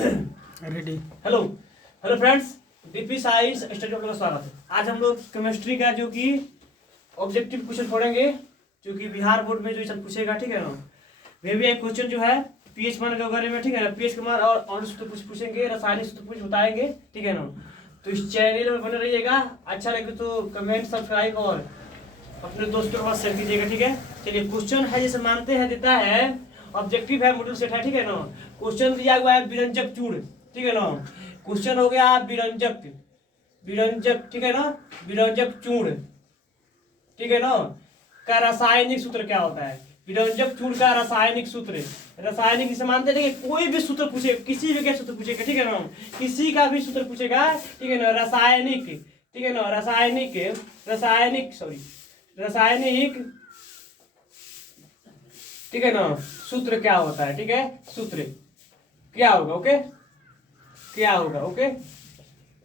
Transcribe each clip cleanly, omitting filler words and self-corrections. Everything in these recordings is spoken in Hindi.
Ready. Hello hello friends, DP science study में स्वागत है। आज हम लोग केमिस्ट्री का जो कि ऑब्जेक्टिव क्वेश्चन पढ़ेंगे, जो कि बिहार बोर्ड में जो सब पूछेगा, ठीक है ना। वे भी एक क्वेश्चन जो है पीएच मान के बारे में, ठीक है ना। पीएच के मान और सूत्र कुछ पूछेंगे, रासायनिक सूत्र कुछ बताएंगे, ठीक है ना। तो इस चैनल में बने रहिएगा। अच्छा लगे तो कमेंट, सब्सक्राइब और अपने दोस्तों के पास शेयर कीजिएगा, ठीक है। चलिए, क्वेश्चन है जैसे मानते हैं देता है, ऑब्जेक्टिव है, मॉड्यूल सेट है, ठीक है ना। क्वेश्चन दिया हुआ है विरंजक चूर्ण, ठीक है ना। क्वेश्चन हो गया विरंजक विरंजक, ठीक है ना। विरंजक चूर्ण, ठीक है ना, का रासायनिक सूत्र क्या होता है। विरंजक चूर्ण का रासायनिक सूत्र, रासायनिक जिसे मानते हैं कि कोई भी सूत्र पूछे, किसी भी का सूत्र पूछेगा, ठीक है ना। किसी का भी सूत्र पूछेगा, ठीक है ना। रासायनिक, ठीक है ना। रासायनिक रासायनिक सॉरी रासायनिक, ठीक है ना। सूत्र क्या होता है, ठीक है। सूत्र क्या होगा, ओके, क्या होगा, ओके।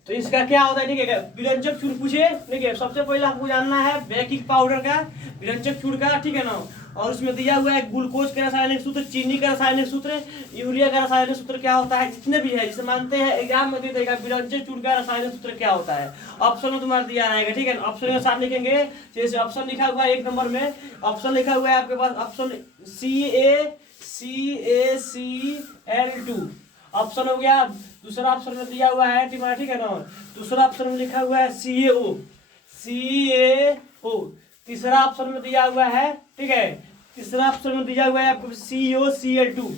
तो इसका क्या होता है, ठीक है। विरंजक चूर्ण पूछे, ठीक है। सबसे पहले आपको जानना है बेकिंग पाउडर का, विरंजक चूर्ण का, ठीक है ना। और उसमें दिया हुआ है ग्लूकोज का रासायनिक सूत्र, चीनी का रासायनिक सूत्र, यूरिया का रासायनिक सूत्र क्या होता है। जितने भी है जिसे मानते हैं एग्जाम में दे देगा, विरंजक चूर्ण का रासायनिक सूत्र क्या होता है। ऑप्शन में तुम्हारा दिया रहेगा, ठीक है। ऑप्शन के साथ लिखेंगे, जैसे ऑप्शन लिखा हुआ है 1 नंबर में, ऑप्शन लिखा हुआ है आपके पास, ऑप्शन CaCl2 ऑप्शन हो गया। दूसरा ऑप्शन में दिया हुआ है, ठीक है ना। दूसरा ऑप्शन में लिखा हुआ है CaO। तीसरा ऑप्शन में दिया हुआ है, ठीक है। तीसरा ऑप्शन में दिया हुआ है आपको COCl2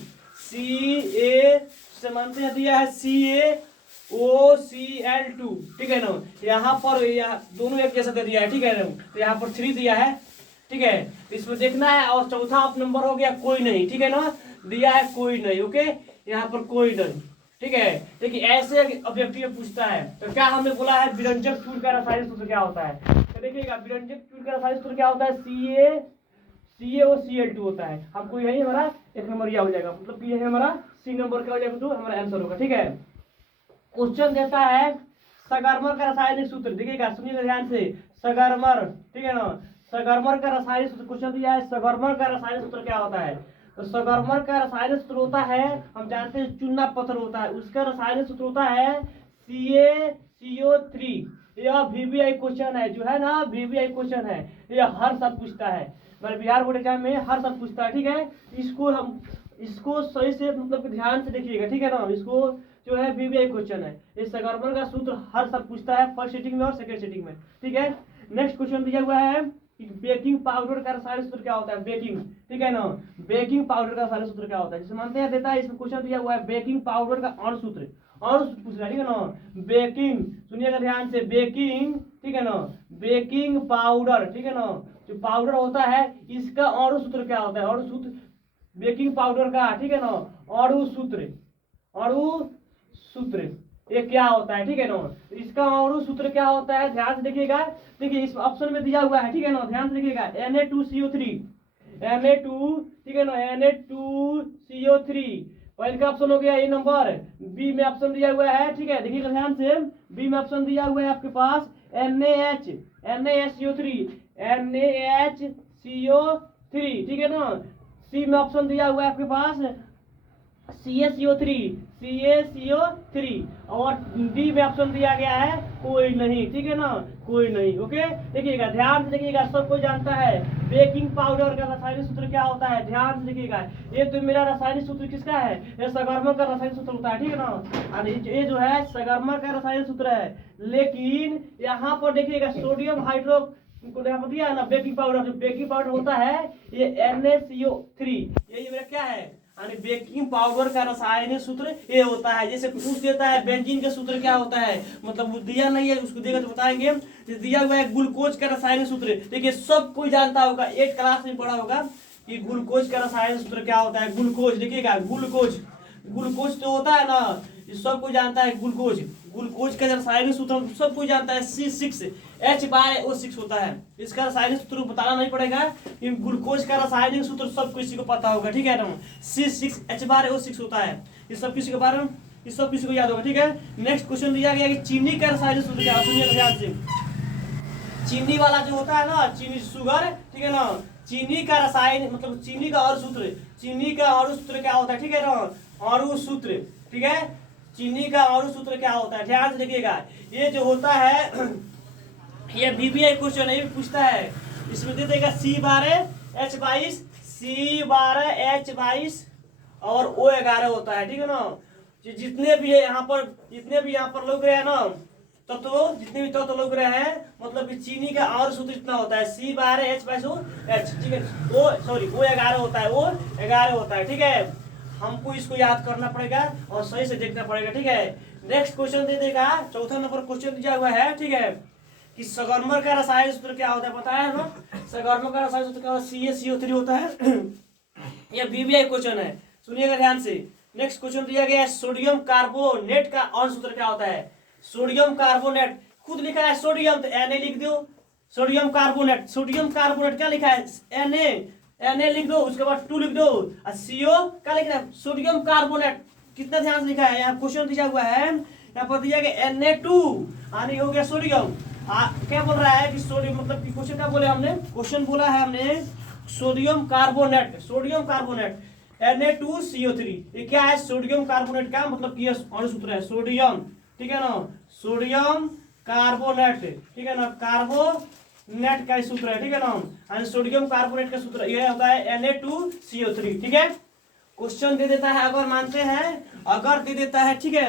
से मानते हैं दिया है CaOCl2, ठीक है ना। यहाँ पर दोनों एक जैसा दे दिया है, ठीक है ना। तो यहाँ पर 3 दिया है, ठीक है। इसमें देखना है। और चौथा नंबर हो गया कोई नहीं, ठीक है ना। दिया है कोई नहीं, ओके। यहाँ पर कोई नहीं, ठीक है। देखिए ऐसे ऑब्जेक्टिव पूछता है। तो क्या हमने बोला है, विरंजक चूर्ण का रासायनिक सूत्र क्या होता है। तो देखिएगा, विरंजक चूर्ण का रासायनिक सूत्र क्या होता है, CaCO2 होता है। हमको यही हमारा 1 नंबर यह हो जाएगा, मतलब कि यही हमारा C नंबर का हो जाएगा, तो हमारा आंसर होगा, ठीक है। क्वेश्चन देता है सगर्मर का रासायनिक सूत्र, देखिएगा सुनिएगा ध्यान से। सगर्मर, ठीक है ना। सगर्मर का रासायनिक सूत्र क्वेश्चन दिया है, सगर्मर का रासायनिक सूत्र क्या होता है। तो सगर्मर का रासायनिक सूत्र होता है, हम जानते हैं चूना पत्थर होता है, उसका रासायनिक सूत्र होता है CaCO3। यह VBI क्वेश्चन है, जो है ना, VBI क्वेश्चन है। यह हर साल पूछता है, हमारे बिहार बोर्ड एग्जाम में हर साल पूछता है, ठीक है। इसको सही से मतलब ध्यान से देखिएगा, ठीक है ना। इसको जो है VBI क्वेश्चन है। इस सगर्मर का सूत्र हर साल पूछता है, फर्स्ट सेटिंग में और सेकंड सेटिंग में, ठीक है। नेक्स्ट क्वेश्चन दिया हुआ है बेकिंग पाउडर का रासायनिक सूत्र क्या होता है। बेकिंग, ठीक है ना। बेकिंग पाउडर का रासायनिक सूत्र क्या होता है, जिसे मानते हैं देता है। इसमें क्वेश्चन दिया हुआ है बेकिंग पाउडर का अणु सूत्र पूछ रहा है, ठीक है ना। बेकिंग, सुनिएगा ध्यान से, बेकिंग, ठीक है ना। बेकिंग पाउडर, ठीक है ना, जो पाउडर होता है इसका अणु सूत्र क्या होता है। अणु सूत्र बेकिंग पाउडर का, ठीक है ना, अणु सूत्र ये क्या होता है, ठीक है ना। इसका अणु सूत्र क्या होता है, ध्यान से देखिएगा। देखिए इस ऑप्शन में दिया हुआ है, ठीक है ना, ध्यान से देखिएगा। Na2CO3, ठीक है ना, Na2CO3 पहले का ऑप्शन हो गया ए नंबर। बी में ऑप्शन दिया हुआ है, ठीक है, देखिएगा ध्यान से। बी में ऑप्शन दिया हुआ है आपके पास NaHCO3, ठीक है ना। सी में ऑप्शन दिया हुआ है आपके पास CaCO3 और डी में ऑप्शन दिया गया है कोई नहीं, ठीक है ना, कोई नहीं, ओके। देखिएगा ध्यान से देखिएगा, सब कोई जानता है बेकिंग पाउडर का रासायनिक सूत्र क्या होता है। ध्यान से देखिएगा, ये तो मेरा रासायनिक सूत्र किसका है, ये सगर्मर का रासायनिक सूत्र होता है, ठीक है ना। ये जो है सगर्मर का रासायनिक सूत्र है। लेकिन यहाँ पर देखिएगा सोडियम हाइड्रो यहाँ पर दिया है ना बेकिंग पाउडर, जो बेकिंग पाउडर होता है ये NaCO3, ये मेरा क्या है, यानी बेकिंग पाउडर का रासायनिक सूत्र ये होता है। जैसे पूछ देता है बेंजीन का सूत्र क्या होता है, मतलब वो दिया नहीं है, उसको देगा तो बताएंगे। दिया हुआ है ग्लूकोज का रासायनिक सूत्र, देखिए सब कोई जानता होगा, 8 क्लास में पढ़ा होगा कि ग्लूकोज का रासायनिक सूत्र क्या होता है। ग्लूकोज, देखिएगा ग्लूकोज तो होता है ना, सब कोई जानता है। ग्लूकोज का रासायनिक सूत्र सब कोई जानता है, C6H12O6 होता है। इसका रासायनिक सूत्र बताना नहीं पड़ेगा, ग्लूकोज का रासायनिक सूत्र सब किसी को पता होगा, ठीक है ना। C6H12O6 होता है, ये सब किसी के बारे में, ये सब किसी को याद होगा, ठीक है। नेक्स्ट क्वेश्चन दिया गया कि चीनी का रासायनिक सूत्र क्या है, सुनिए ध्यान से। चीनी वाला जो होता है ना, चीनी शुगर, ठीक है ना, चीनी का रासायनिक मतलब चीनी का अणु सूत्र, चीनी का अणु सूत्र क्या होता है, ठीक है ना, अणु सूत्र, ठीक है। चीनी का अणु सूत्र क्या होता है, ध्यान से देखिएगा। ये जो होता है ये बीबीआई क्वेश्चन है, पूछता है। इसमें दे देगा C12H22, C12H22 और O11 होता है, ठीक है ना। जितने भी है यहाँ पर लोग रहे हैं ना, जितने भी तत्व लोग रहे हैं, मतलब कि चीनी का और सूत्र इतना होता है C12H22H, ठीक है। O11 होता है, O11 होता है, ठीक है। हमको इसको याद करना पड़ेगा और सही से देखना पड़ेगा, ठीक है। नेक्स्ट क्वेश्चन दे देगा, चौथा नंबर क्वेश्चन दिया हुआ है, ठीक है, कि सगर्मर का रासायनिक सूत्र क्या होता है, पता है ना। सगर्मर का रासायनिक सूत्र क्या होता है, CaCO3 होता है। यह बीबीआई क्वेश्चन है, सुनिएगा ध्यान से। नेक्स्ट क्वेश्चन दिया गया है, सोडियम कार्बोनेट का अणु सूत्र क्या होता है। सोडियम कार्बोनेट खुद लिखा है सोडियम, तो Na लिख दो। सोडियम कार्बोनेट क्या लिखा है, Na लिख दो, उसके बाद 2 लिख दो। और CO क्या लिखना है, सोडियम कार्बोनेट। कितना ध्यान से लिखा है, यहाँ क्वेश्चन दिया हुआ है, यहाँ पर दिया गया Na2 यानी हो गया सोडियम। क्या बोल रहा है कि सोडियम, मतलब कि क्वेश्चन क्या बोले हमने, क्वेश्चन बोला है हमने सोडियम कार्बोनेट Na2CO3। ये क्या है, सोडियम कार्बोनेट का मतलब कि अणु सूत्र है सोडियम, ठीक है ना। सोडियम कार्बोनेट, ठीक है ना, कार्बोनेट का सूत्र है, ठीक है ना। सोडियम कार्बोनेट का सूत्र ये होता है Na2CO3, ठीक है। क्वेश्चन दे देता है, अगर मानते हैं, अगर दे देता है, ठीक है,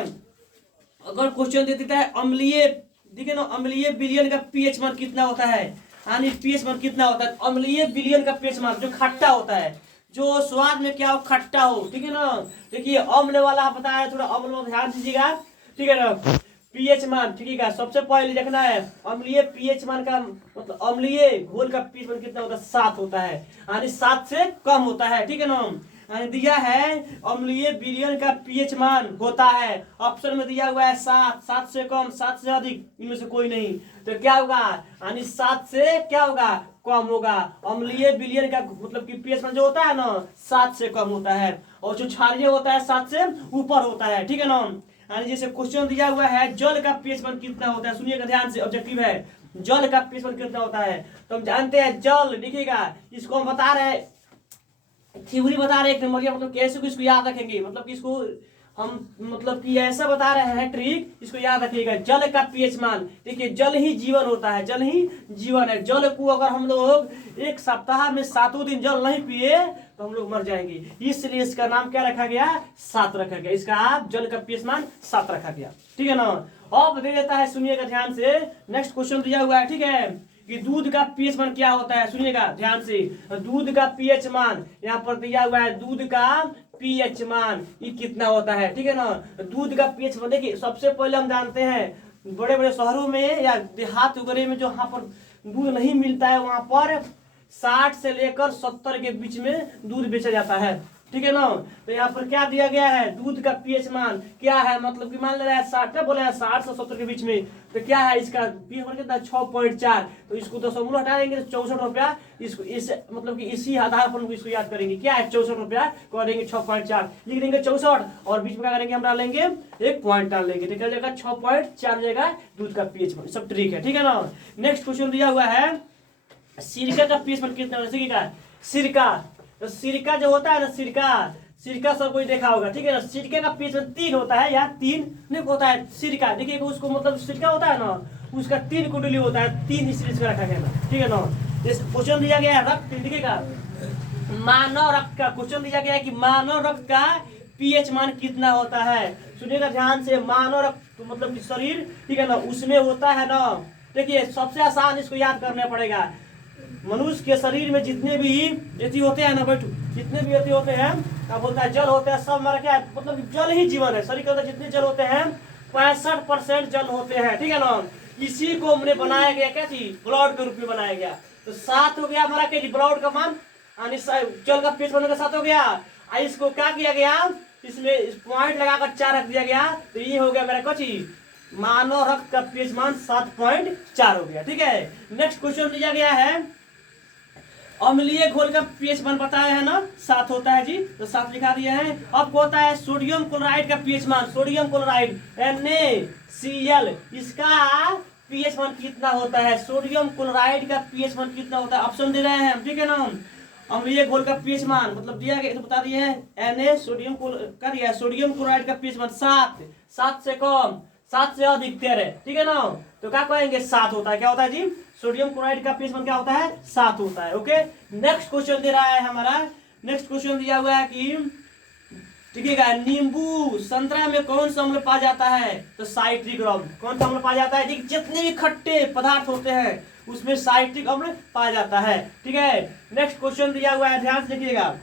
अगर क्वेश्चन दे देता है अम्लीय, ठीक है ना, अम्लीय विलयन का पीएच मान कितना होता है, यानी पीएच मान कितना होता है, अम्लीय विलयन का पीएच मान, जो खट्टा होता है, जो स्वाद में क्या हो, खट्टा हो, ठीक है ना। देखिए अम्ल वाला बताया है, थोड़ा अम्ल में ध्यान दीजिएगा, ठीक है ना। पीएच मान, ठीक है, सबसे पहले देखना है अम्लीय पीएच मान का मतलब अम्लीय घोल का पीएच मान कितना होता है, 7 होता है, यानी 7 से कम होता है, ठीक है ना। दिया है अम्लीय विलयन का पीएच मान होता है, ऑप्शन में दिया हुआ है 7, 7 से कम, 7 से अधिक, इनमें से कोई नहीं, तो क्या होगा, यानी 7 से क्या होगा, कम होगा। अम्लीय विलयन का मतलब कि पीएच मान जो होता है ना 7 से कम होता है, और जो क्षारीय होता है 7 से ऊपर होता है, ठीक है ना। यानी जैसे क्वेश्चन दिया हुआ है जल का पीएच मान कितना होता है, सुनिएगा ध्यान से, ऑब्जेक्टिव है, जल का पीएच मान कितना होता है। तो हम जानते हैं जल, देखिएगा इसको हम बता रहे हैं, थ्योरी बता रहे हैं, एक नंबर, मतलब कैसे इसको याद रखेंगे, मतलब कि इसको हम मतलब कि ऐसा बता रहे हैं ट्रिक, इसको याद रखिएगा। जल का पीएच मान, देखिए जल ही जीवन होता है, जल ही जीवन है। जल को अगर हम लोग एक सप्ताह में 7 दिन जल नहीं पिए तो हम लोग मर जाएंगे, इसलिए इसका नाम क्या रखा गया, 7 रखा गया, इसका जल का पीएच मान 7 रखा गया, ठीक है ना। अब दे देता है, सुनिएगा ध्यान से, नेक्स्ट क्वेश्चन दिया हुआ है, ठीक है, कि दूध का पीएच मान क्या होता है, सुनिएगा ध्यान से। दूध का पीएच मान यहाँ पर दिया हुआ है, दूध का पीएच मान ये कितना होता है, ठीक है ना। दूध का पीएच मान देखिए, सबसे पहले हम जानते हैं बड़े बड़े शहरों में या देहात वगैरह में जो यहाँ पर दूध नहीं मिलता है, वहां पर 60 से लेकर 70 के बीच में दूध बेचा जाता है, ठीक है ना। तो यहाँ पर क्या दिया गया है, दूध का पीएच मान क्या है, मतलब कि मान ले रहा है 60, बोले 60 से 70 के बीच में, तो क्या है इसका पीएच मान कितना, 6.4। तो इसको 2 हटा देंगे तो 64 रुपया, इसको इस मतलब कि इसी आधार पर इसको याद करेंगे, क्या है 64 रुपया, करेंगे 6.4 लिख देंगे 64, और बीच में क्या करेंगे, हम डालेंगे एक पॉइंट डाल लेंगे, निकल जाएगा 6.4 जाएगा दूध का पीएच मान, सब ट्रिक है, ठीक है ना। नेक्स्ट क्वेश्चन दिया हुआ है, सिरका का पीएच मान कितना होगा, सिरका, तो सिरका जो होता है ना, सिरका सब कोई देखा होगा, ठीक है ना। सिरके का पीएच मान 3 होता है, यहाँ 3 नहीं होता है सिरका, देखिए उसको मतलब सिरका होता है ना, उसका 3 कुंडली होता है, 3 इसलिए इसका रखा गया, ठीक है ना। क्वेश्चन दिया गया है रक्त, देखिएगा मानव रक्त का क्वेश्चन दिया गया है कि मानव रक्त का पीएच मान कितना होता है, सुनिएगा ध्यान से। मानव रक्त मतलब कि शरीर, ठीक है ना, उसमें होता है ना, देखिए सबसे आसान इसको याद करना पड़ेगा। मनुष्य के शरीर में जितने भी यति होते हैं ना, बैठो, जितने भी यति होते हैं, क्या बोलता है, जल होते हैं, सब मर क्या है, मतलब जल ही जीवन है। शरीर के अंदर जितने जल होते हैं 65% जल होते हैं, ठीक है ना। इसी को हमने बनाया गया, क्या चीज, ब्लड के रूप में बनाया गया। तो 7 हो गया हमारा क्या जी, ब्लड का मान, यानी जल का पीएच मान 7 हो गया। इसको क्या किया गया, इसमें पॉइंट लगाकर 4 रख दिया गया, तो ये हो गया मेरा क्या चीज, मानव रक्त का पीएच मान 7.4 हो गया, ठीक है। नेक्स्ट क्वेश्चन दिया गया है, अम्लीय घोल का पीएच मान बताया है ना, 7 होता है जी, तो 7 लिखा दिया है। अब होता है सोडियम क्लोराइड का पीएच मान, सोडियम क्लोराइड NaCl, इसका पीएच मान कितना होता है, सोडियम क्लोराइड का पीएच मान कितना होता है, ऑप्शन दे रहे हैं हम, ठीक है ना। अम्लीय घोल का पीएच मान मतलब दिया गया, तो बता दिए हैं Na सोडियम कर दिया, सोडियम क्लोराइड का पीएच मान 7, 7 से कम, 7 से अधिक 13, ठीक है ना। तो क्या कहेंगे 7 होता है, क्या होता है जी, सोडियम क्लोराइड का पीएच मान क्या होता है 7 होता है। ओके, नेक्स्ट क्वेश्चन दे रहा है हमारा, नेक्स्ट क्वेश्चन दिया हुआ है कि ठीक है, नींबू संतरा में कौन सा अम्ल पाया जाता है, तो साइट्रिक अम्ल, कौन सा अम्ल पाया जाता है, जितने भी खट्टे पदार्थ होते हैं उसमें साइट्रिक अम्ल पाया जाता है। ठीक है, नेक्स्ट क्वेश्चन दिया हुआ है, ध्यान से देखिएगा,